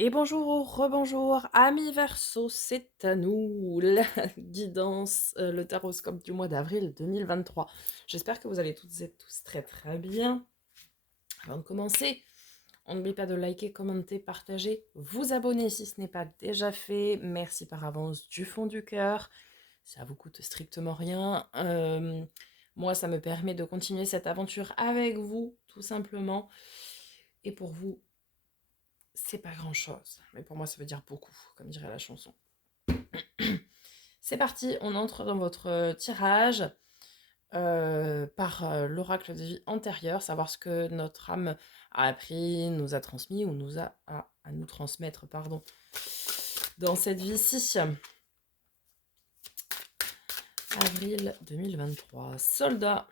Et bonjour, rebonjour, amis Verseau, c'est à nous, la guidance, le taroscope du mois d'avril 2023. J'espère que vous allez toutes et tous très très bien. Avant de commencer, on n'oublie pas de liker, commenter, partager, vous abonner si ce n'est pas déjà fait. Merci par avance du fond du cœur, ça vous coûte strictement rien. Moi, ça me permet de continuer cette aventure avec vous, tout simplement. Et pour vous, c'est pas grand chose, mais pour moi ça veut dire beaucoup, comme dirait la chanson. C'est parti, on entre dans votre tirage par l'oracle de vie antérieure, savoir ce que notre âme a appris, nous a transmis ou nous a à nous transmettre, pardon, dans cette vie-ci. Avril 2023. Soldat.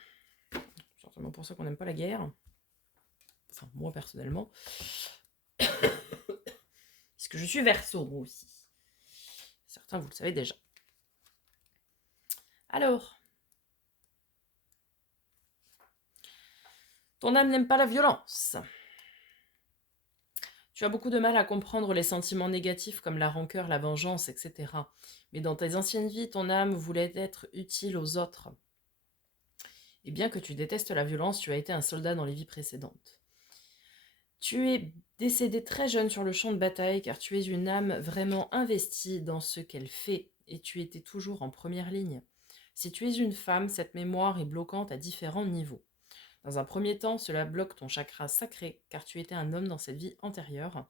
Certainement pour ça qu'on n'aime pas la guerre. Enfin, moi personnellement. Parce que je suis Verseau, moi aussi. Certains, vous le savez déjà. Alors, ton âme n'aime pas la violence. Tu as beaucoup de mal à comprendre les sentiments négatifs comme la rancœur, la vengeance, etc. Mais dans tes anciennes vies, ton âme voulait être utile aux autres. Et bien que tu détestes la violence, tu as été un soldat dans les vies précédentes. Tu es décédé très jeune sur le champ de bataille car tu es une âme vraiment investie dans ce qu'elle fait et tu étais toujours en première ligne. Si tu es une femme, cette mémoire est bloquante à différents niveaux. Dans un premier temps, cela bloque ton chakra sacré car tu étais un homme dans cette vie antérieure.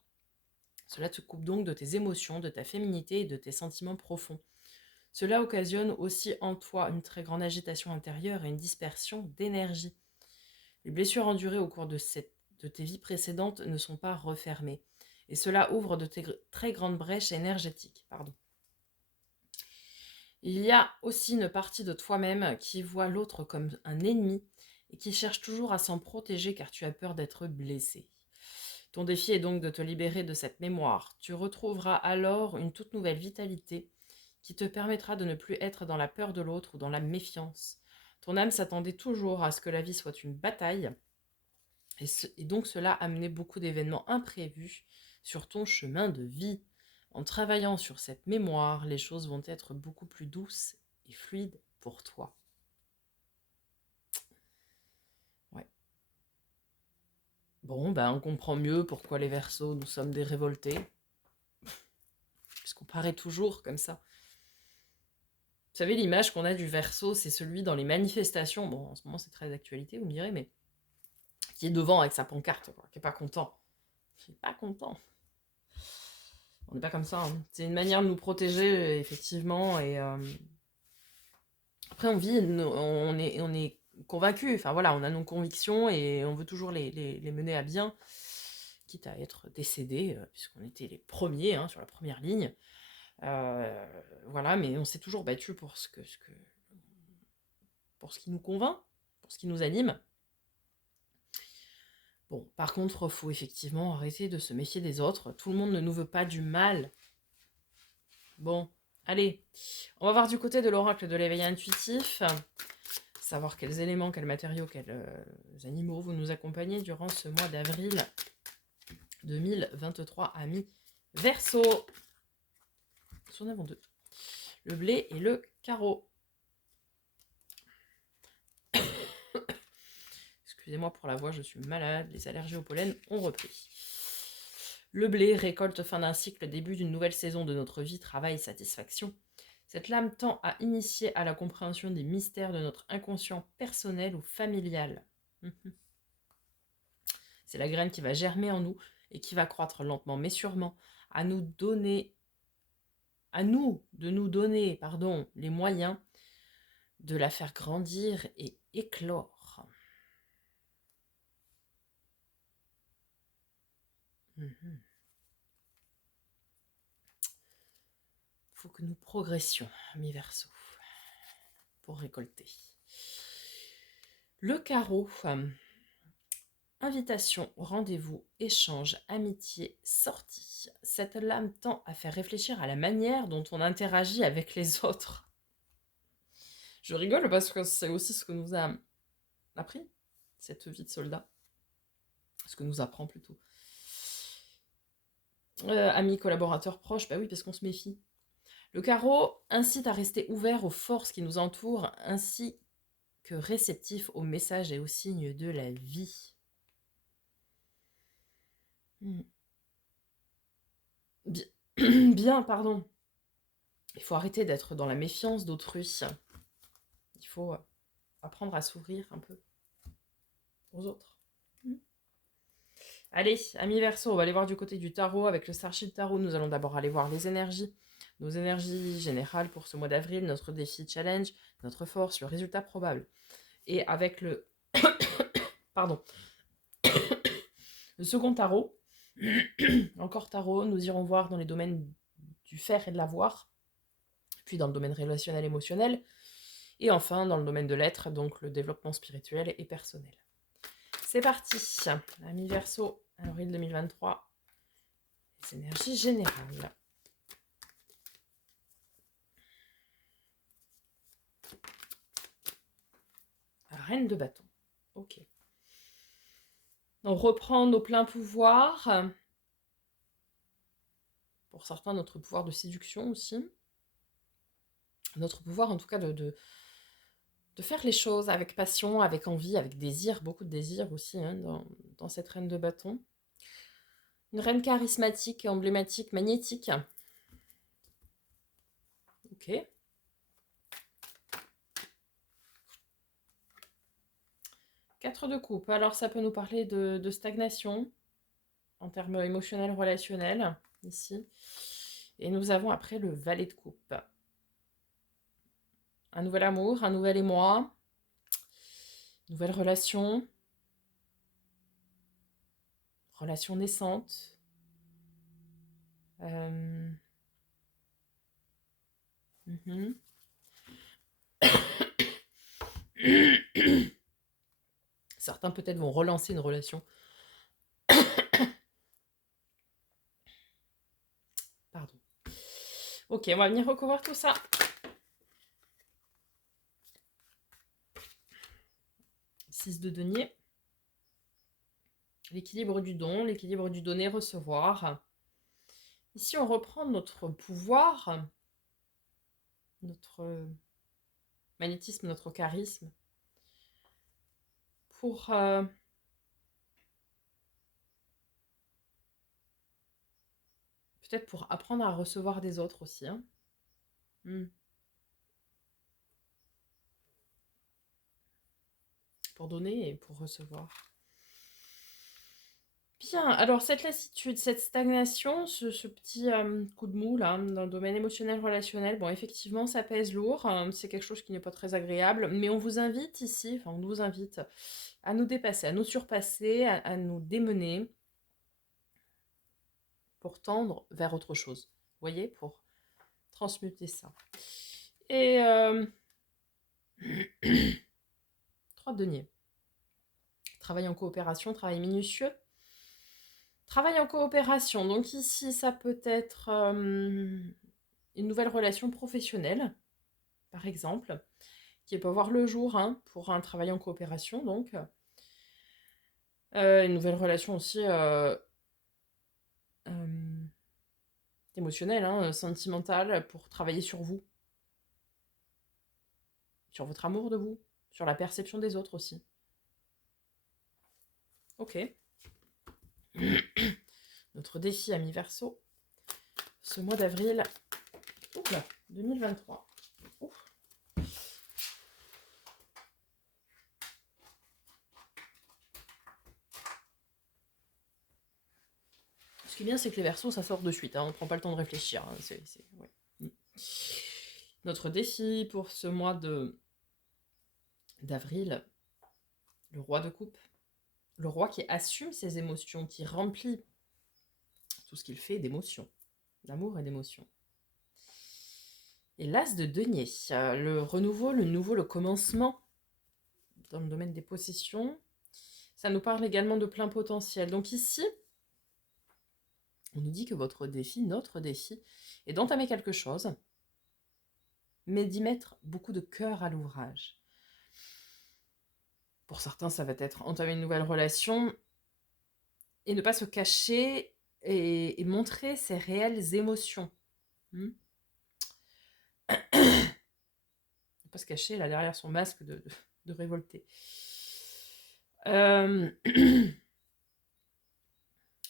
Cela te coupe donc de tes émotions, de ta féminité et de tes sentiments profonds. Cela occasionne aussi en toi une très grande agitation intérieure et une dispersion d'énergie. Les blessures endurées au cours de tes vies précédentes ne sont pas refermées. Et cela ouvre de très grandes brèches énergétiques. Il y a aussi une partie de toi-même qui voit l'autre comme un ennemi et qui cherche toujours à s'en protéger car tu as peur d'être blessé. Ton défi est donc de te libérer de cette mémoire. Tu retrouveras alors une toute nouvelle vitalité qui te permettra de ne plus être dans la peur de l'autre ou dans la méfiance. Ton âme s'attendait toujours à ce que la vie soit une bataille, et donc cela amenait beaucoup d'événements imprévus sur ton chemin de vie. En travaillant sur cette mémoire, les choses vont être beaucoup plus douces et fluides pour toi. Ouais. Bon, ben on comprend mieux pourquoi les Verseaux, nous sommes des révoltés, puisqu'on paraît toujours comme ça. Vous savez, l'image qu'on a du Verseau, c'est celui dans les manifestations. Bon, en ce moment, c'est très d'actualité, vous me direz, mais qui est devant avec sa pancarte, quoi, qui est pas content. Qui est pas content. On n'est pas comme ça. Hein. C'est une manière de nous protéger, effectivement. Et après, on vit, on est convaincu. Enfin voilà, on a nos convictions et on veut toujours les mener à bien, quitte à être décédé, puisqu'on était les premiers hein, sur la première ligne. Voilà, mais on s'est toujours battu pour ce qui nous convainc, pour ce qui nous anime. Bon, par contre, faut effectivement arrêter de se méfier des autres. Tout le monde ne nous veut pas du mal. Bon, allez, on va voir du côté de l'oracle de l'éveil intuitif, savoir quels éléments, quels matériaux, quels animaux vous nous accompagnez durant ce mois d'avril 2023, amis Verseau. Nous en avons deux, le blé et le carreau. Excusez-moi pour la voix, je suis malade, les allergies au pollen ont repris. Le blé, récolte fin d'un cycle, début d'une nouvelle saison de notre vie, travail, satisfaction. Cette lame tend à initier à la compréhension des mystères de notre inconscient personnel ou familial. C'est la graine qui va germer en nous et qui va croître lentement mais sûrement, à nous de nous donner les moyens de la faire grandir et éclore. Faut que nous progressions, mi Verseau, pour récolter. Le carreau, invitation, rendez-vous, échange, amitié, sortie. Cette lame tend à faire réfléchir à la manière dont on interagit avec les autres. Je rigole parce que c'est aussi ce que nous a appris, cette vie de soldat. Ce que nous apprend plutôt. Amis, collaborateurs proches, bah oui, parce qu'on se méfie. Le carreau incite à rester ouvert aux forces qui nous entourent, ainsi que réceptif aux messages et aux signes de la vie. Hmm. Bien, bien, pardon. Il faut arrêter d'être dans la méfiance d'autrui. Il faut apprendre à s'ouvrir un peu aux autres. Hmm. Allez, amis Verseau, on va aller voir du côté du tarot. Avec le Starship Tarot, nous allons d'abord aller voir les énergies. Nos énergies générales pour ce mois d'avril, notre défi challenge, notre force, le résultat probable. Et avec le... Pardon. Le second tarot, encore tarot, nous irons voir dans les domaines du faire et de l'avoir, puis dans le domaine relationnel émotionnel, et enfin dans le domaine de l'être, donc le développement spirituel et personnel. C'est parti, amis Verseau, avril 2023, les énergies générales. Reine de bâton, ok. On reprend nos pleins pouvoirs, pour certains notre pouvoir de séduction aussi, notre pouvoir en tout cas de faire les choses avec passion, avec envie, avec désir, beaucoup de désir aussi hein, dans cette reine de bâton. Une reine charismatique, emblématique, magnétique. Ok. 4 de coupe. Alors ça peut nous parler de stagnation en termes émotionnels, relationnels, ici. Et nous avons après le valet de coupe. Un nouvel amour, un nouvel émoi, nouvelle relation, relation naissante. Mhm. Certains peut-être vont relancer une relation. Pardon. Ok, on va venir recouvrir tout ça. Six de denier. L'équilibre du don, l'équilibre du donner-recevoir. Ici, on reprend notre pouvoir, notre magnétisme, notre charisme, pour peut-être pour apprendre à recevoir des autres aussi. Hein. Pour donner et pour recevoir. Bien, alors cette lassitude, cette stagnation, ce petit coup de mou là, dans le domaine émotionnel, relationnel, bon effectivement ça pèse lourd, c'est quelque chose qui n'est pas très agréable, mais on vous invite ici, enfin on nous invite à nous dépasser, à nous surpasser, à nous démener pour tendre vers autre chose. Vous voyez, pour transmuter ça. Et 3 deniers. Travail en coopération, travail minutieux. Travail en coopération, donc ici ça peut être une nouvelle relation professionnelle, par exemple, qui peut voir le jour hein, pour un travail en coopération, donc. Une nouvelle relation aussi émotionnelle, hein, sentimentale, pour travailler sur vous, sur votre amour de vous, sur la perception des autres aussi. Ok. Notre défi ami Verseau, ce mois d'avril 2023. Ouf. Ce qui est bien, c'est que les Verseaux, ça sort de suite. Hein, on ne prend pas le temps de réfléchir. Hein, ouais. Notre défi pour ce mois d'avril, le roi de coupe. Le roi qui assume ses émotions, qui remplit tout ce qu'il fait d'émotions, d'amour et d'émotions. Et l'as de denier, le renouveau, le nouveau, le commencement dans le domaine des possessions. Ça nous parle également de plein potentiel. Donc ici, on nous dit que votre défi, notre défi, est d'entamer quelque chose, mais d'y mettre beaucoup de cœur à l'ouvrage. Pour certains, ça va être entamer une nouvelle relation et ne pas se cacher et montrer ses réelles émotions. Hmm. Faut pas se cacher là derrière son masque de révolté.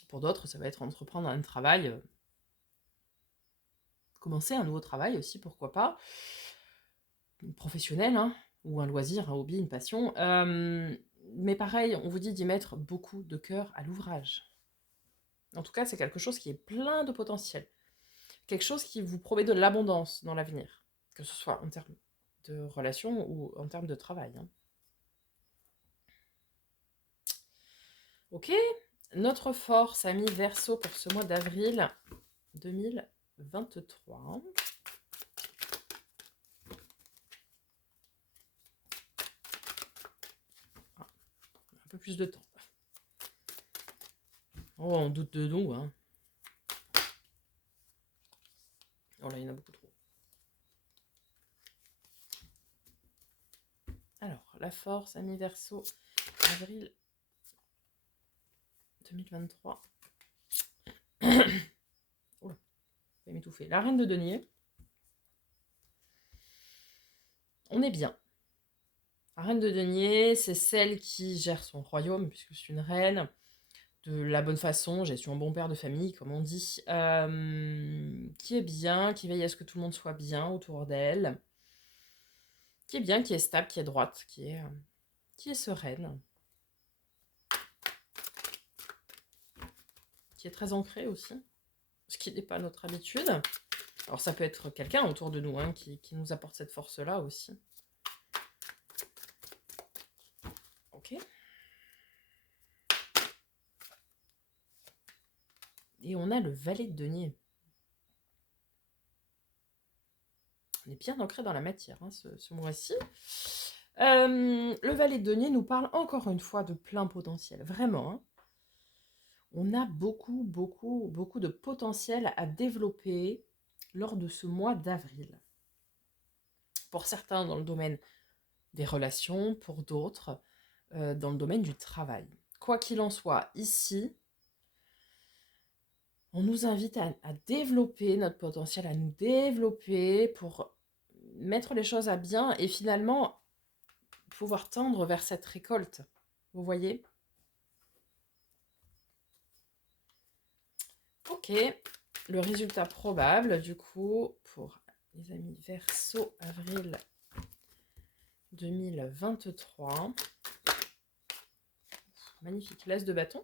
Pour d'autres, ça va être entreprendre un travail, commencer un nouveau travail aussi, pourquoi pas, professionnel, hein, ou un loisir, un hobby, une passion. Mais pareil, on vous dit d'y mettre beaucoup de cœur à l'ouvrage. En tout cas, c'est quelque chose qui est plein de potentiel. Quelque chose qui vous promet de l'abondance dans l'avenir, que ce soit en termes de relation ou en termes de travail. Hein. Ok, notre force a mis Verseau pour ce mois d'avril 2023. Ah, un peu plus de temps. Oh, on doute de nous, hein. Oh là, il y en a beaucoup trop. Alors, la force, ami Verseau, avril 2023. Oh là, je vais m'étouffer. La reine de denier. On est bien. La reine de denier, c'est celle qui gère son royaume, puisque c'est une reine, de la bonne façon, gestion bon père de famille, comme on dit, qui est bien, qui veille à ce que tout le monde soit bien autour d'elle, qui est bien, qui est stable, qui est droite, qui est sereine, qui est très ancrée aussi, ce qui n'est pas notre habitude. Alors ça peut être quelqu'un autour de nous, hein, qui nous apporte cette force-là aussi. Ok. Et on a le valet de denier. On est bien ancré dans la matière, hein, ce mois-ci. Le valet de denier nous parle encore une fois de plein potentiel, vraiment. Hein. On a beaucoup, beaucoup, beaucoup de potentiel à développer lors de ce mois d'avril. Pour certains dans le domaine des relations, pour d'autres dans le domaine du travail. Quoi qu'il en soit, ici, on nous invite à développer notre potentiel, à nous développer pour mettre les choses à bien et finalement pouvoir tendre vers cette récolte. Vous voyez ? Ok, le résultat probable, du coup, pour les amis Verseau, avril 2023. Magnifique, l'as de bâton.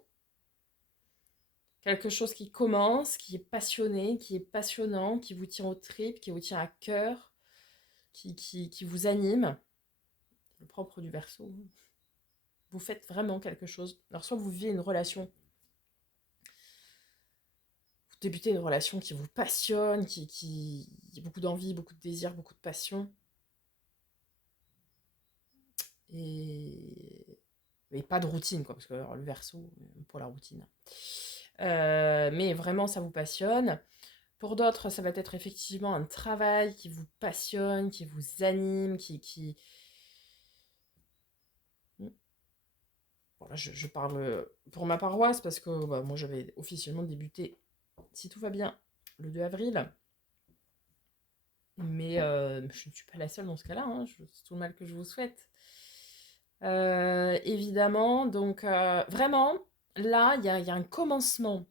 Quelque chose qui commence, qui est passionné, qui est passionnant, qui vous tient aux tripes, qui vous tient à cœur, qui vous anime. Le propre du Verseau. Vous faites vraiment quelque chose. Alors soit vous vivez une relation, vous débutez une relation qui vous passionne, qui a beaucoup d'envie, beaucoup de désir, beaucoup de passion. Et pas de routine, quoi, parce que alors, le Verseau, pour la routine. Mais vraiment, ça vous passionne. Pour d'autres, ça va être effectivement un travail qui vous passionne, qui vous anime, Voilà, je parle pour ma paroisse parce que bah, moi j'avais officiellement débuté, si tout va bien, le 2 avril. Mais je ne suis pas la seule dans ce cas-là, hein, c'est tout le mal que je vous souhaite. Évidemment, donc vraiment, là, il y a un commencement,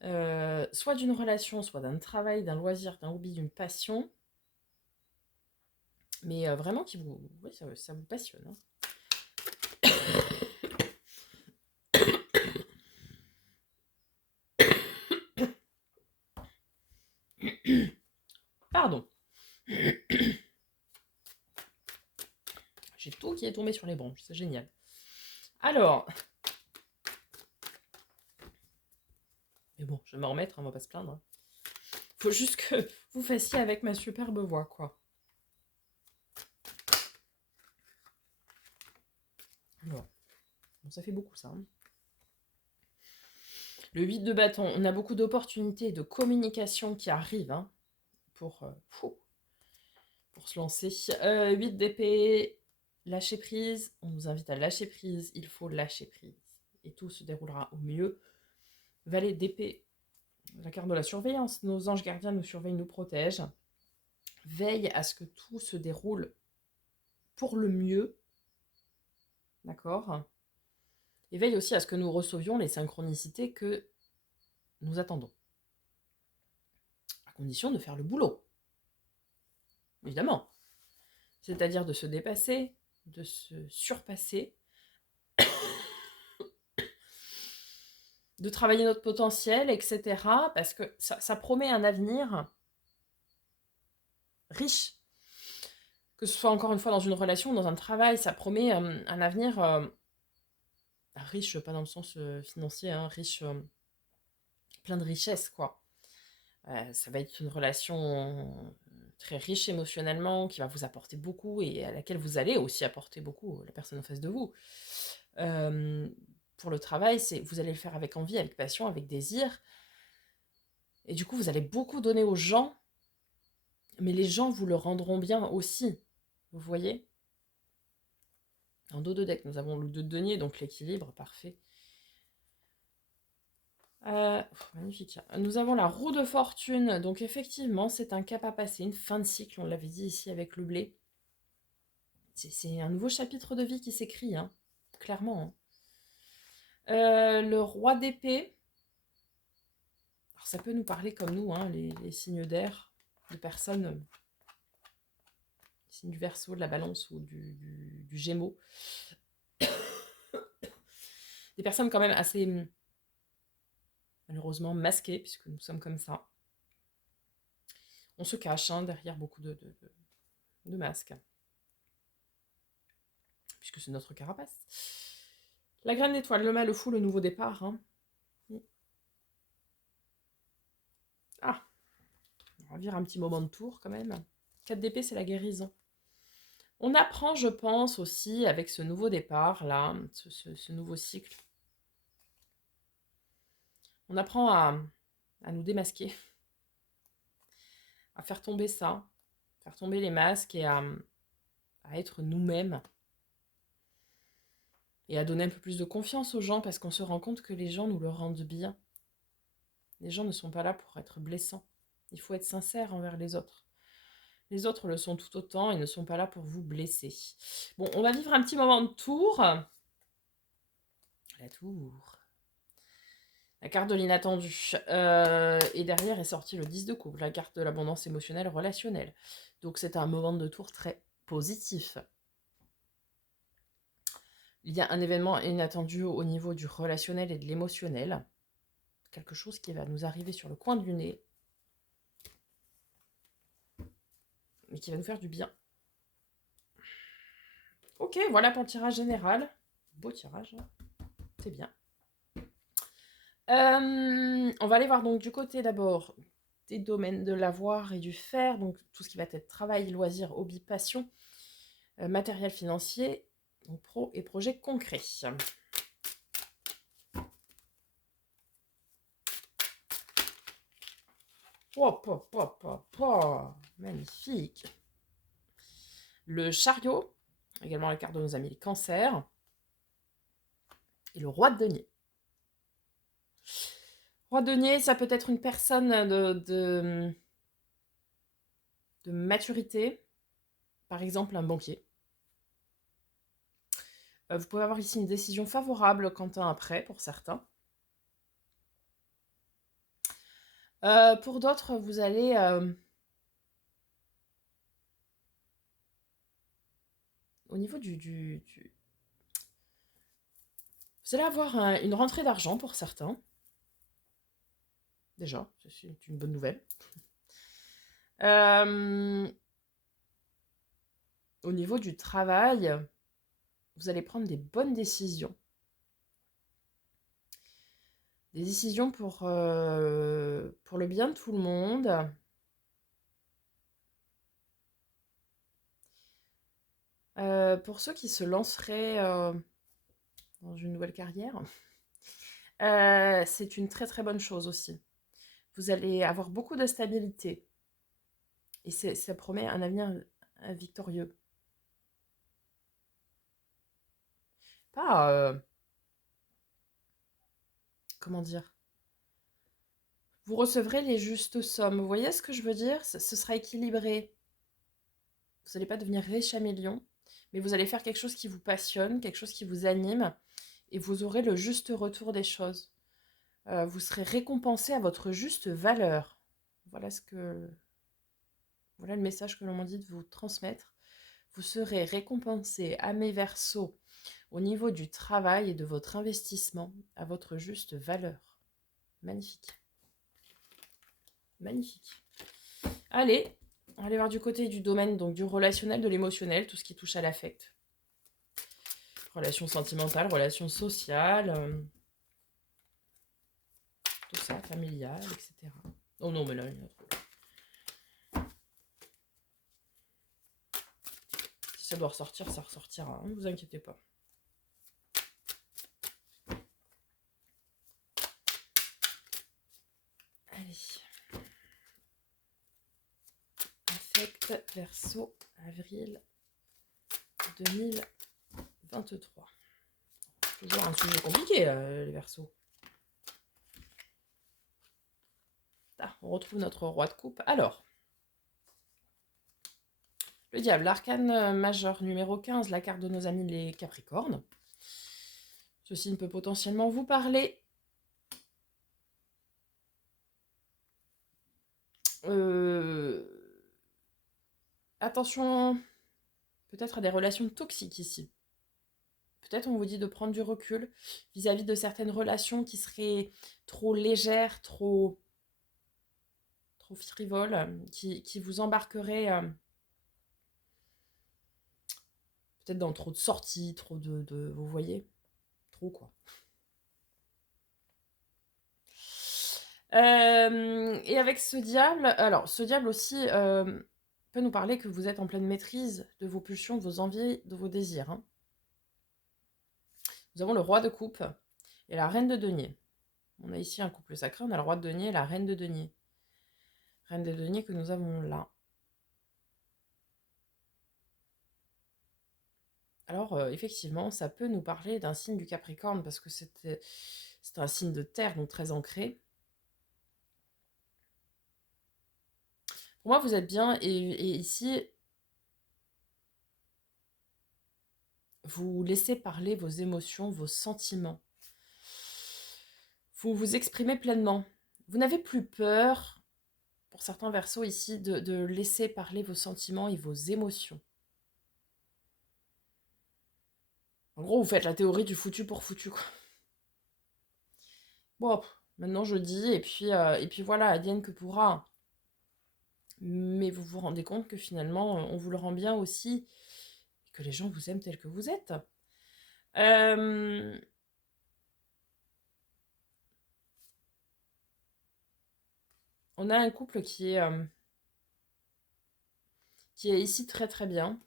soit d'une relation, soit d'un travail, d'un loisir, d'un hobby, d'une passion, mais vraiment qui vous, oui, ça vous passionne. Hein. Pardon. J'ai tout qui est tombé sur les branches, c'est génial. Alors, mais bon, je vais m'en remettre, on va pas se plaindre. Faut juste que vous fassiez avec ma superbe voix, quoi. Alors, bon, ça fait beaucoup, ça. Hein. Le 8 de bâton, on a beaucoup d'opportunités de communication qui arrivent hein, pour se lancer. 8 d'épée, lâcher prise. On nous invite à lâcher prise. Il faut lâcher prise. Et tout se déroulera au mieux. Valet d'épée, la carte de la surveillance. Nos anges gardiens nous surveillent, nous protègent. Veille à ce que tout se déroule pour le mieux. D'accord? Et veille aussi à ce que nous recevions les synchronicités que nous attendons. À condition de faire le boulot. Évidemment. C'est-à-dire de se dépasser, de se surpasser, de travailler notre potentiel, etc. Parce que ça promet un avenir riche. Que ce soit encore une fois dans une relation, dans un travail, ça promet un avenir riche, pas dans le sens financier, hein, riche, plein de richesses, quoi. Ça va être une relation très riche émotionnellement, qui va vous apporter beaucoup et à laquelle vous allez aussi apporter beaucoup, la personne en face de vous. Pour le travail, vous allez le faire avec envie, avec passion, avec désir. Et du coup, vous allez beaucoup donner aux gens, mais les gens vous le rendront bien aussi. Vous voyez? En dos de deck, nous avons le 2 de denier, donc l'équilibre, parfait. Magnifique. Nous avons la roue de fortune, donc effectivement, c'est un cap à passer, une fin de cycle, on l'avait dit ici avec le blé. C'est un nouveau chapitre de vie qui s'écrit, hein, clairement. Hein. Le roi d'épée, alors ça peut nous parler comme nous, hein, les signes d'air, de personnes, signes du Verseau, de la Balance ou du Gémeaux. Des personnes quand même assez, malheureusement, masquées, puisque nous sommes comme ça. On se cache hein, derrière beaucoup de masques. Puisque c'est notre carapace. La graine d'étoile, le mal, le fou, le nouveau départ. Hein. Ah, on va vivre un petit moment de tour quand même. 4 d'épée, c'est la guérison. On apprend, je pense, aussi avec ce nouveau départ, là, ce nouveau cycle. On apprend à nous démasquer, à faire tomber ça, faire tomber les masques et à être nous-mêmes. Et à donner un peu plus de confiance aux gens parce qu'on se rend compte que les gens nous le rendent bien. Les gens ne sont pas là pour être blessants. Il faut être sincère envers les autres. Les autres le sont tout autant et ne sont pas là pour vous blesser. Bon, on va vivre un petit moment de tour. La tour. La carte de l'inattendu. Et derrière est sorti le 10 de coupe, la carte de l'abondance émotionnelle relationnelle. Donc c'est un moment de tour très positif. Il y a un événement inattendu au niveau du relationnel et de l'émotionnel. Quelque chose qui va nous arriver sur le coin du nez. Mais qui va nous faire du bien. Ok, voilà pour le tirage général. Beau tirage, c'est bien. On va aller voir donc du côté d'abord des domaines de l'avoir et du faire, donc tout ce qui va être travail, loisirs, hobby, passion, matériel financier, donc pro et projets concrets. Magnifique. Le chariot, également la carte de nos amis les cancers, et le roi de denier. Roi de denier, ça peut être une personne de maturité, par exemple un banquier. Vous pouvez avoir ici une décision favorable quant à un prêt pour certains. Pour d'autres, vous allez au niveau du vous allez avoir une rentrée d'argent pour certains. Déjà, c'est une bonne nouvelle. Au niveau du travail, vous allez prendre des bonnes décisions. Des décisions pour le bien de tout le monde. Pour ceux qui se lanceraient dans une nouvelle carrière, c'est une très très bonne chose aussi. Vous allez avoir beaucoup de stabilité. Et ça promet un avenir victorieux. Pas... comment dire Vous recevrez les justes sommes. Vous voyez ce que je veux dire? Ce sera équilibré. Vous n'allez pas devenir riche à millions, mais vous allez faire quelque chose qui vous passionne, quelque chose qui vous anime, et vous aurez le juste retour des choses. Vous serez récompensé à votre juste valeur. Voilà voilà le message que l'on m'a dit de vous transmettre. Vous serez récompensé à mes Verseaux au niveau du travail et de votre investissement à votre juste valeur. Magnifique. Magnifique. Allez voir du côté du domaine donc du relationnel, de l'émotionnel, tout ce qui touche à l'affect. Relations sentimentales, relations sociales, tout ça, familial, etc. Oh non, mais là, il y en a trop. Si ça doit ressortir, ça ressortira, hein, ne vous inquiétez pas. Allez. Affect, Verseau, avril 2023. Toujours un sujet compliqué, les Verseaux. Ah, on retrouve notre roi de coupe. Alors, le diable, l'arcane majeur numéro 15, la carte de nos amis les Capricornes. Ce signe peut potentiellement vous parler. Attention, peut-être à des relations toxiques ici. Peut-être on vous dit de prendre du recul vis-à-vis de certaines relations qui seraient trop légères, trop frivoles, qui vous embarqueraient peut-être dans trop de sorties, trop de vous voyez, trop quoi. Et avec ce diable, alors ce diable aussi peut nous parler que vous êtes en pleine maîtrise de vos pulsions, de vos envies, de vos désirs. Hein. Nous avons le roi de coupe et la reine de denier. On a ici un couple sacré, on a le roi de denier et la reine de denier. Reine de denier que nous avons là. Alors, effectivement, ça peut nous parler d'un signe du Capricorne, parce que c'est un signe de terre, donc très ancré. Pour moi, vous êtes bien, et ici, vous laissez parler vos émotions, vos sentiments. Vous vous exprimez pleinement. Vous n'avez plus peur, pour certains Verseaux ici, de laisser parler vos sentiments et vos émotions. En gros, vous faites la théorie du foutu pour foutu, quoi. Bon, maintenant je dis, et puis voilà, advienne que pourra. Mais vous vous rendez compte que finalement, on vous le rend bien aussi, et que les gens vous aiment tel que vous êtes. On a un couple qui est ici très très bien,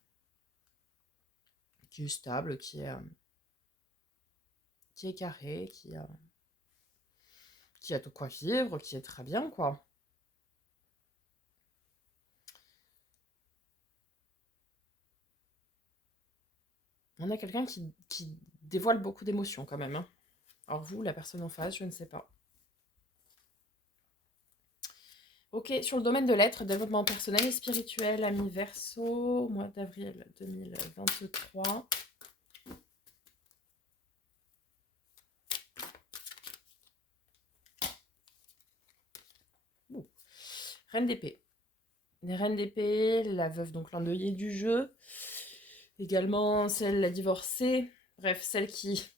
qui est stable, qui est carré, qui a de quoi vivre, qui est très bien, quoi. On a quelqu'un qui dévoile beaucoup d'émotions quand même. Hein. Alors vous, la personne en face, je ne sais pas. Ok, sur le domaine de l'être, développement personnel et spirituel, ami Verseau, mois d'avril 2023. Reine d'épée. Les reines d'épée, la veuve, donc l'endeuillée du jeu. Également celle, la divorcée. Bref, celle qui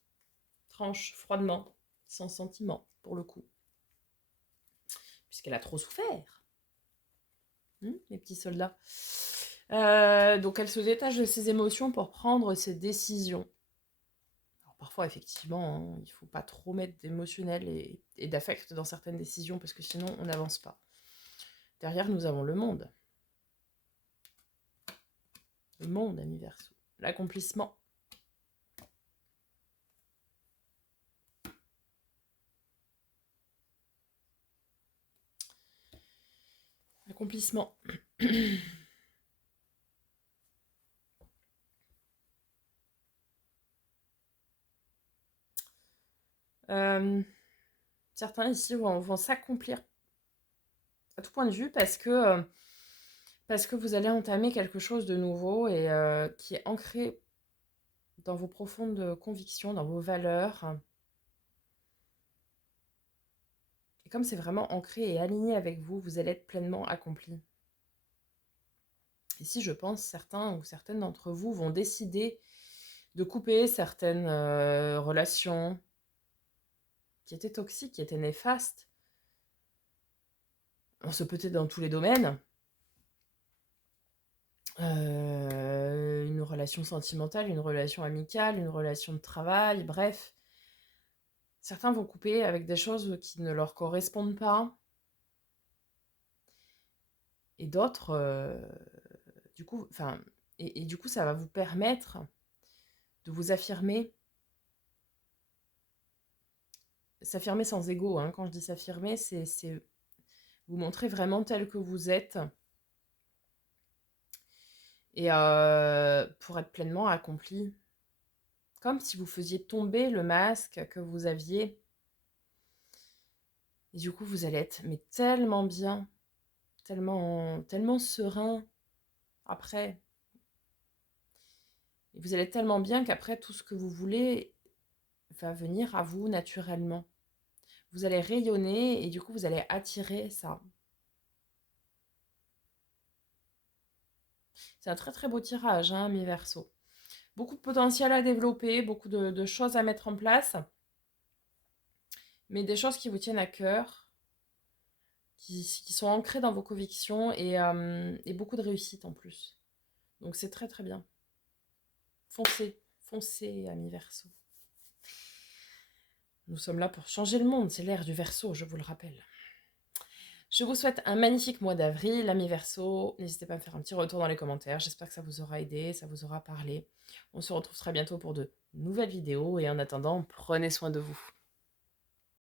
tranche froidement, sans sentiment, pour le coup. Puisqu'elle a trop souffert. Les petits soldats. Donc elle se détache de ses émotions pour prendre ses décisions. Alors parfois, effectivement, hein, il ne faut pas trop mettre d'émotionnel et d'affect dans certaines décisions, parce que sinon, on n'avance pas. Derrière, nous avons le monde. Le monde, ami Verseau. L'accomplissement. Accomplissement. Certains ici vont s'accomplir à tout point de vue, parce que vous allez entamer quelque chose de nouveau et qui est ancré dans vos profondes convictions, dans vos valeurs. Et comme c'est vraiment ancré et aligné avec vous, vous allez être pleinement accompli. Ici, je pense, certains ou certaines d'entre vous vont décider de couper certaines relations qui étaient toxiques, qui étaient néfastes. On se peut être dans tous les domaines. Une relation sentimentale, une relation amicale, une relation de travail, bref. Certains vont couper avec des choses qui ne leur correspondent pas. Et d'autres, du coup, enfin, et du coup, ça va vous permettre de vous affirmer. S'affirmer sans ego, hein. Quand je dis s'affirmer, c'est vous montrer vraiment tel que vous êtes. Et pour être pleinement accompli. Comme si vous faisiez tomber le masque que vous aviez. Et du coup, vous allez être mais tellement bien, tellement serein après. Et vous allez être tellement bien qu'après, tout ce que vous voulez va venir à vous naturellement. Vous allez rayonner et du coup, vous allez attirer ça. C'est un très très beau tirage, hein, mi-verso. Beaucoup de potentiel à développer, beaucoup de choses à mettre en place, mais des choses qui vous tiennent à cœur, qui sont ancrées dans vos convictions et beaucoup de réussite en plus. Donc c'est très très bien. Foncez, foncez, amis Verseau. Nous sommes là pour changer le monde, c'est l'ère du Verseau, je vous le rappelle. Je vous souhaite un magnifique mois d'avril, amis Verseau. N'hésitez pas à me faire un petit retour dans les commentaires. J'espère que ça vous aura aidé, ça vous aura parlé. On se retrouve très bientôt pour de nouvelles vidéos et en attendant, prenez soin de vous.